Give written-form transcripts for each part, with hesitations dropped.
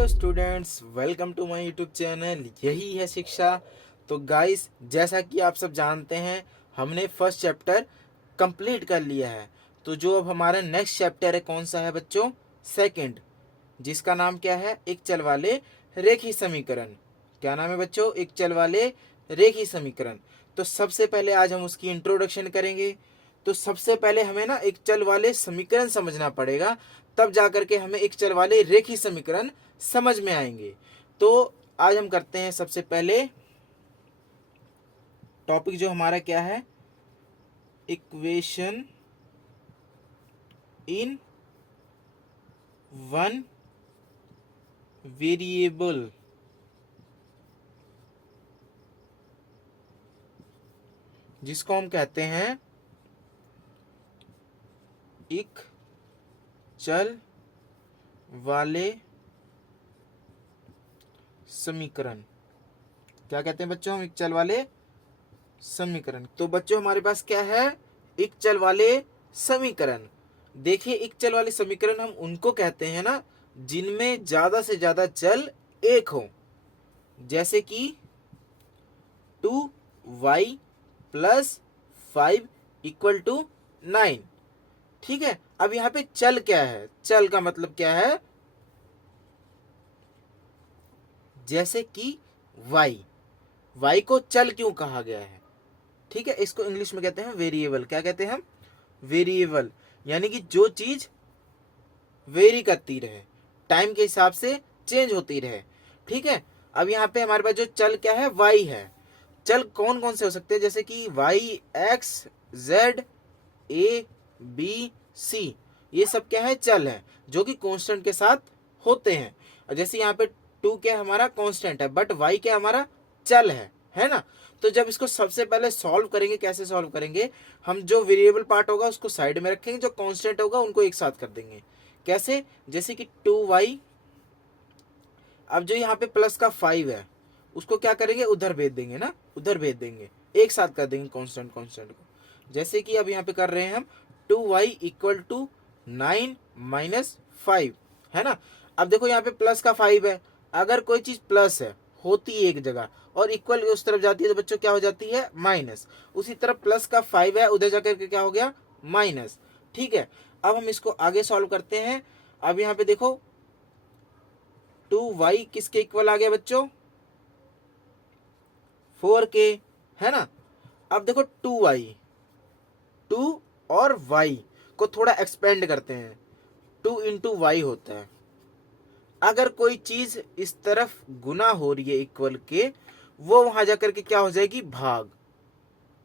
Hello students, welcome to my YouTube channel. यही है शिक्षा। तो गाइस, जैसा कि आप सब जानते हैं, हमने फर्स्ट चैप्टर कंप्लीट कर लिया है। तो जो अब हमारा नेक्स्ट चैप्टर है, कौन सा है बच्चों? सेकंड, जिसका नाम क्या है? एक चल वाले रेखीय समीकरण। क्या नाम है बच्चों? एक चल वाले रेखीय समीकरण। तो सबसे पहले आज हम उसकी इंट्रोडक्शन करेंगे। तो सबसे पहले हमें ना एक चल वाले समीकरण समझना पड़ेगा, तब जाकर के हमें एक चल वाले रेखीय समीकरण समझ में आएंगे। तो आज हम करते हैं सबसे पहले टॉपिक जो हमारा क्या है, इक्वेशन इन वन वेरिएबल। जिसको हम कहते हैं एक चल वाले समीकरण। क्या कहते हैं बच्चों? हम एक चल वाले समीकरण। तो बच्चों हमारे पास क्या है? एक चल वाले समीकरण। देखिए, एक चल वाले समीकरण हम उनको कहते हैं ना जिनमें ज्यादा से ज्यादा चल एक हो। जैसे कि 2y प्लस 5 इक्वल टू 9। ठीक है। अब यहाँ पे चल क्या है? चल का मतलब क्या है? जैसे कि y को चल क्यों कहा गया है? ठीक है, इसको इंग्लिश में कहते हैं वेरिएबल। क्या कहते हैं हम? वेरिएबल। यानी कि जो चीज वेरी करती रहे, टाइम के हिसाब से चेंज होती रहे। ठीक है। अब यहाँ पे हमारे पास जो चल क्या है? y है। चल कौन कौन से हो सकते हैं? जैसे कि y, x, z, a, b, c। ये सब क्या है? चल है, जो कि कांस्टेंट के साथ होते हैं। और जैसे यहाँ पे 2 क्या हमारा कांस्टेंट है, बट y क्या हमारा चल है ना। तो जब इसको सबसे पहले सॉल्व करेंगे, कैसे सॉल्व करेंगे? हम जो वेरिएबल पार्ट होगा उसको साइड में रखेंगे, जो कांस्टेंट होगा उनको एक साथ कर देंगे। कैसे? जैसे कि 2y, अब जो यहाँ पे प्लस का 5 है उसको क्या करेंगे? उधर भेज देंगे ना, उधर भेज देंगे, एक साथ कर देंगे कांस्टेंट को। जैसे कि अब यहाँ पे कर रहे हैं हम 2y इक्वल टू 9 माइनस 5, है ना। अब देखो यहाँ पे प्लस का 5 है, अगर कोई चीज प्लस है होती है एक जगह और इक्वल उस तरफ जाती है तो बच्चों क्या हो जाती है? माइनस। उसी तरफ प्लस का 5 है, उधर जाकर के क्या हो गया? माइनस। ठीक है। अब हम इसको आगे सॉल्व करते हैं। अब यहाँ पे देखो 2y किसके इक्वल आ गया बच्चों? 4k, है ना। अब देखो 2y, 2 और y को थोड़ा एक्सपेंड करते हैं, 2 इंटू वाई होता है। अगर कोई चीज इस तरफ गुना हो रही है इक्वल के, वो वहां जाकर के क्या हो जाएगी? भाग।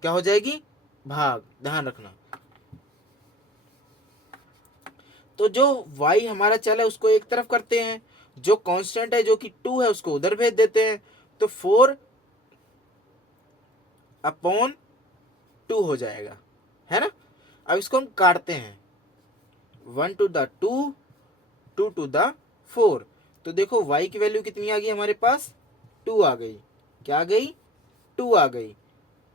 क्या हो जाएगी? भाग। ध्यान रखना। तो जो y हमारा चल है उसको एक तरफ करते हैं, जो कांस्टेंट है जो कि 2 है उसको उधर भेज देते हैं, तो 4 अपॉन 2 हो जाएगा, है ना। अब इसको हम काटते हैं, 1 टू द 2, 2 टू द 4। तो देखो y की वैल्यू कितनी आ गई हमारे पास? 2 आ गई। क्या आ गई? 2 आ गई।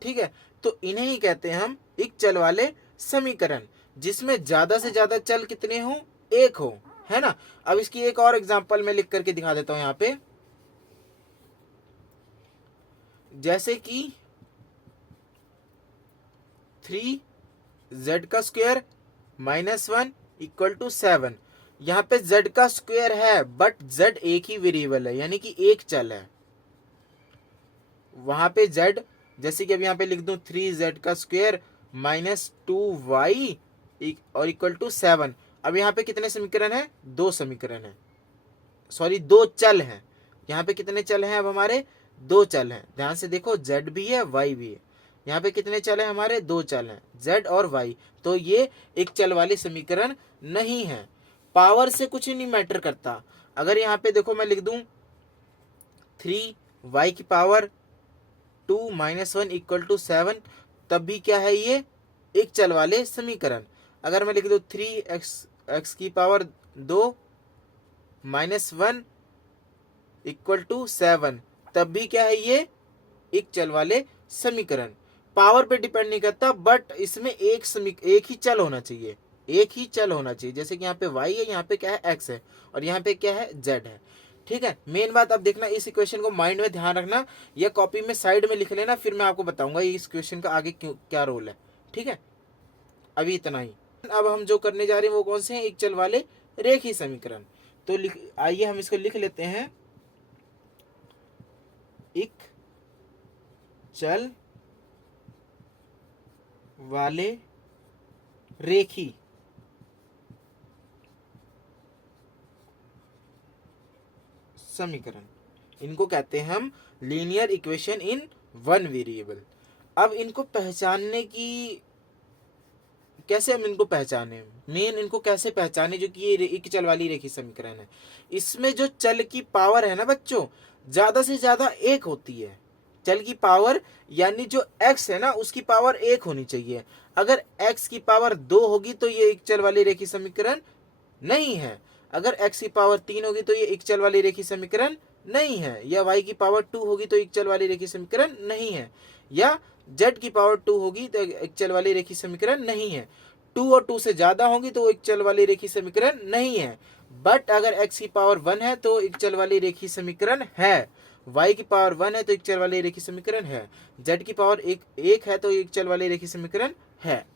ठीक है। तो इन्हें ही कहते हैं हम एक चल वाले समीकरण, जिसमें ज्यादा से ज्यादा चल कितने हो? एक हो, है ना। अब इसकी एक और एग्जांपल मैं लिख करके दिखा देता हूं यहाँ पे। जैसे कि 3z का स्क्वायर माइनस 1 इक्वल टू 7। यहाँ पे z का स्क्वायर है, बट z एक ही वेरिएबल है, यानी कि एक चल है। वहां पे z, जैसे कि अब यहाँ पे लिख दूं 3z का स्क्वायर माइनस 2y और इक्वल टू 7। अब यहाँ पे कितने समीकरण है? 2 समीकरण है, सॉरी 2 चल हैं। यहाँ पे कितने चल हैं? अब हमारे 2 चल हैं। ध्यान से देखो, z भी है, y भी है। यहाँ पे कितने चल हैं हमारे? 2 चल हैं, z और y। तो ये एक चल वाले समीकरण नहीं है। पावर से कुछ नहीं मैटर करता। अगर यहाँ पे देखो मैं लिख दूं 3y की पावर 2 माइनस 1 इक्वल टू 7, तब भी क्या है? ये एक चल वाले समीकरण। अगर मैं लिख दूं 3x की पावर 2 माइनस 1 इक्वल टू 7, तब भी क्या है? ये एक चल वाले समीकरण। पावर पे डिपेंड नहीं करता, बट इसमें एक ही चल होना चाहिए, एक ही चल होना चाहिए। जैसे कि यहाँ पे y है, यहाँ पे क्या है? x है, और यहाँ पे क्या है? z है। ठीक है, मेन बात अब देखना, इस इक्वेशन को माइंड में ध्यान रखना या कॉपी में साइड में लिख लेना, फिर मैं आपको बताऊंगा इस इक्वेशन का आगे क्यों क्या रोल है। ठीक है, अभी इतना ही। अब हम जो करने जा रहे हैं वो कौन से हैं, एक चल वाले रेखीय समीकरण। तो आइए हम इसको लिख लेते हैं, एक चल वाले रेखीय समीकरण, इनको कहते हैं हम linear equation in one variable. अब इनको पहचानने की, कैसे हम इनको पहचाने, मेन इनको कैसे पहचाने, जो कि ये एक चल वाली रेखीय समीकरण है, इसमें जो चल की पावर है ना बच्चों, ज्यादा से ज्यादा एक होती है। चल की पावर यानी जो x है ना, उसकी पावर एक होनी चाहिए। अगर x की पावर 2 होगी तो ये एक चल वाली रेखीय समीकरण नहीं है। अगर x की पावर 3 होगी तो ये एक चल वाली रेखीय समीकरण नहीं है। या y की पावर 2 होगी तो एक चल वाली रेखीय समीकरण नहीं है। या z की पावर 2 होगी तो एक चल वाली रेखीय समीकरण नहीं है। 2 और 2 से ज्यादा होगी तो एक चल वाली रेखीय समीकरण नहीं है। बट अगर x की पावर 1 है तो एक चल वाली रेखीय समीकरण है। y की पावर 1 है तो एक चल वाली रेखीय समीकरण है। z की पावर एक है तो एक चल वाली रेखीय समीकरण है।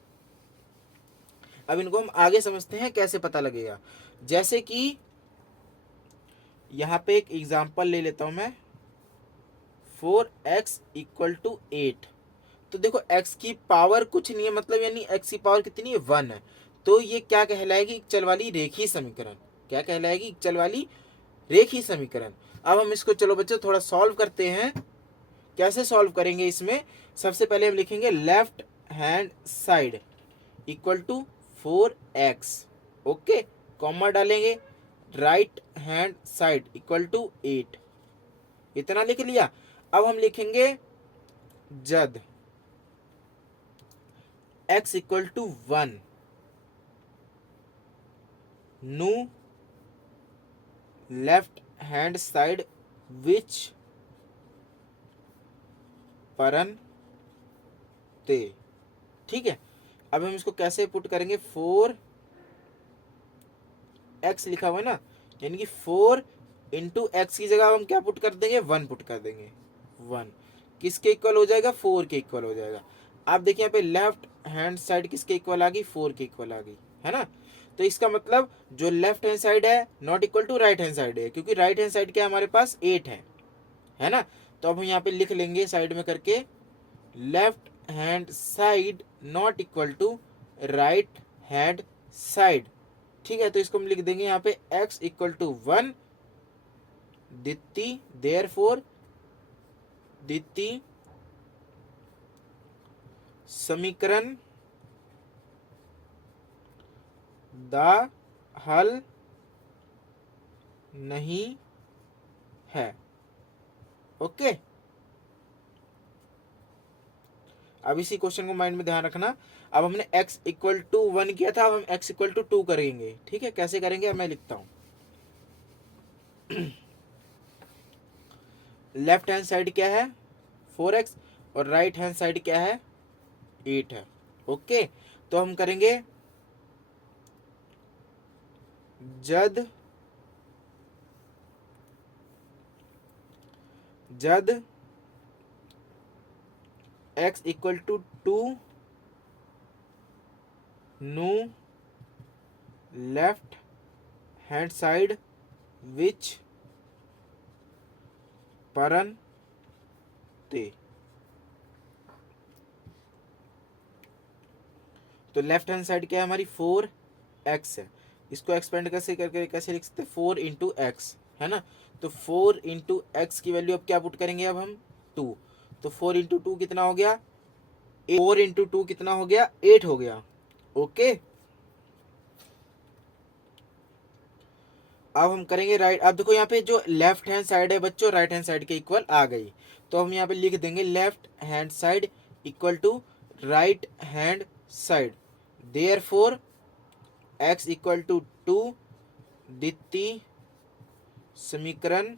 अब इनको हम आगे समझते हैं कैसे पता लगेगा। जैसे कि यहाँ पे एक एग्जाम्पल ले लेता हूं मैं, 4x इक्वल टू 8। तो देखो x की पावर कुछ नहीं है, मतलब यानी x की पावर कितनी है, 1 है। तो ये क्या कहलाएगी, एक चल वाली रेखीय समीकरण। क्या कहलाएगी, एक चल वाली रेखीय समीकरण। अब हम इसको चलो बच्चों थोड़ा सॉल्व करते हैं। कैसे सॉल्व करेंगे, इसमें सबसे पहले हम लिखेंगे left hand side equal to 4x, okay, comma डालेंगे, right hand side equal to 8, इतना लिख लिया। अब हम लिखेंगे जद x equal to 1 no left hand side which परन ते। ठीक है, अब हम इसको कैसे पुट करेंगे, 4x लिखा हुआ है ना, यानी कि 4 इंटू एक्स की जगह हम क्या पुट कर देंगे, 1 पुट कर देंगे। 1 किसके इक्वल हो जाएगा, 4 के इक्वल हो जाएगा। आप देखिए यहाँ पे लेफ्ट हैंड साइड किसके इक्वल आ गई, 4 के इक्वल आ गई, है ना। तो इसका मतलब जो लेफ्ट हैंड साइड है not equal to right hand side है, क्योंकि राइट हैंड साइड क्या हमारे पास 8 है ना। तो अब हम यहाँ पे लिख लेंगे साइड में करके, left hand side not equal to right hand side. ठीक है, तो इसको हम लिख देंगे यहाँ पे x इक्वल टू 1 दित्ती, देयरफॉर दित्ती समीकरण दा हल नहीं है। ओके, अब इसी क्वेश्चन को माइंड में ध्यान रखना। अब हमने x इक्वल टू 1 किया था, अब हम x इक्वल टू 2 करेंगे। ठीक है, कैसे करेंगे, अब मैं लिखता हूं। लेफ्ट हैंड साइड क्या है, 4x, और राइट हैंड साइड क्या है, 8 है। ओके, तो हम करेंगे जद x equal to 2 no left hand side which परन ते। तो लेफ्ट हैंड साइड क्या है हमारी, 4x है। इसको एक्सपेंड कैसे करके कैसे लिख सकते हैं, 4 इंटू एक्स, है ना। तो 4 इंटू एक्स की वैल्यू अब क्या पुट करेंगे, अब हम 2। तो 4 इंटू 2 कितना हो गया, 4 इंटू 2 कितना हो गया, 8 हो गया। ओके, अब हम करेंगे राइट। अब देखो यहाँ पे जो लेफ्ट हैंड साइड है बच्चों, राइट हैंड साइड के इक्वल आ गई। तो हम यहाँ पे लिख देंगे left hand side equal to right hand side, therefore x equal to 2 द्वितीय समीकरण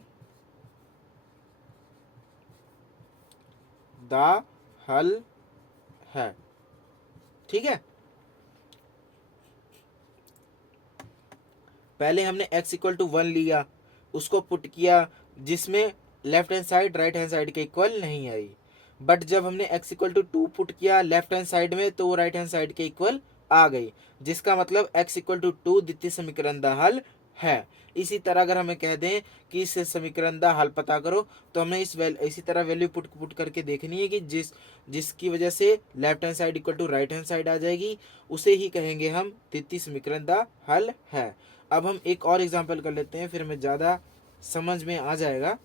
दा हल है। ठीक है, पहले हमने x इक्वल टू 1 लिया, उसको पुट किया जिसमें left hand side right hand side के इक्वल नहीं आई। बट जब हमने x इक्वल टू 2 पुट किया लेफ्ट हैंड साइड में तो वो राइट हैंड साइड के इक्वल आ गई, जिसका मतलब x इक्वल टू 2 द्वितीय समीकरण का हल है। इसी तरह अगर हमें कह दें कि इस समीकरण का हल पता करो तो हमें इसी तरह वैल्यू पुट करके देखनी है कि जिसकी वजह से left hand side equal to right hand side आ जाएगी, उसे ही कहेंगे हम द्वितीय समीकरण का हल है। अब हम एक और एग्जाम्पल कर लेते हैं, फिर हमें ज़्यादा समझ में आ जाएगा।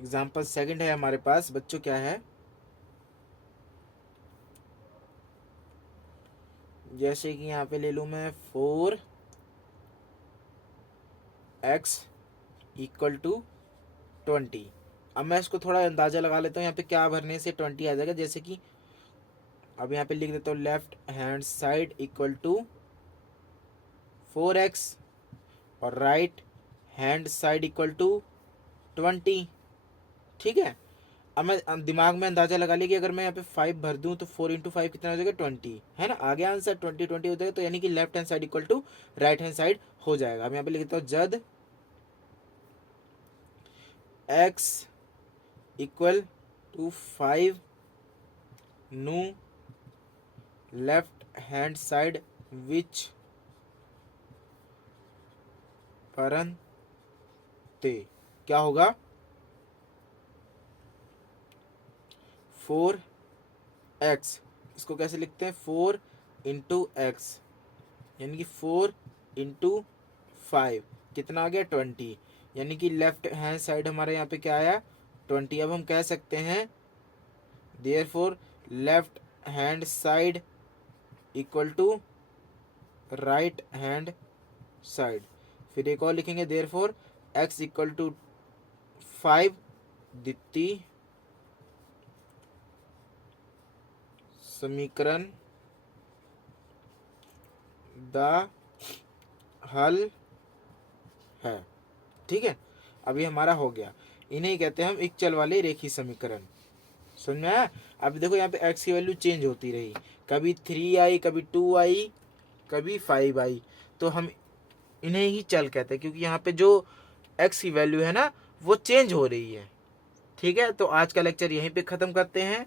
एग्जाम्पल सेकंड है हमारे पास बच्चों, क्या है, जैसे कि यहाँ पे ले लूँ मैं 4x इक्वल टू 20। अब मैं इसको थोड़ा अंदाज़ा लगा लेता हूँ यहाँ पे क्या भरने से 20 आ जाएगा। जैसे कि अब यहाँ पे लिख देता हूँ left hand side equal to 4x और right hand side equal to 20। ठीक है, अब मैं दिमाग में अंदाजा लगा लिया कि अगर मैं यहाँ पे 5 भर दूँ तो 4 इंटू 5 कितना हो जाएगा 20, है ना, आ गया आंसर 20 20 हो जाएगा। तो यानी कि left hand side equal to right hand side हो जाएगा। अब यहाँ पे लिख देता हूँ जद x equal to 5 no left hand side which परंते क्या होगा 4x। इसको कैसे लिखते हैं 4 इंटू एक्स, यानी कि 4 इंटू 5 कितना आ गया 20, यानी कि लेफ्ट हैंड साइड हमारे यहाँ पे क्या आया 20। अब हम कह सकते हैं therefore left hand side equal to right hand side. फिर एक और लिखेंगे देयरफॉर x इक्वल टू 5 द्वितीय समीकरण द हल है। ठीक है, अभी हमारा हो गया। इन्हें कहते हैं हम इक्वल वाले रेखीय समीकरण। समझ में आया। अब देखो यहाँ पे x की वैल्यू चेंज होती रही, कभी 3 आई, कभी 2 आई, कभी 5 आई, तो हम इन्हें ही चल कहते हैं क्योंकि यहाँ पे जो x की वैल्यू है ना वो चेंज हो रही है। ठीक है, तो आज का लेक्चर यहीं पे ख़त्म करते हैं।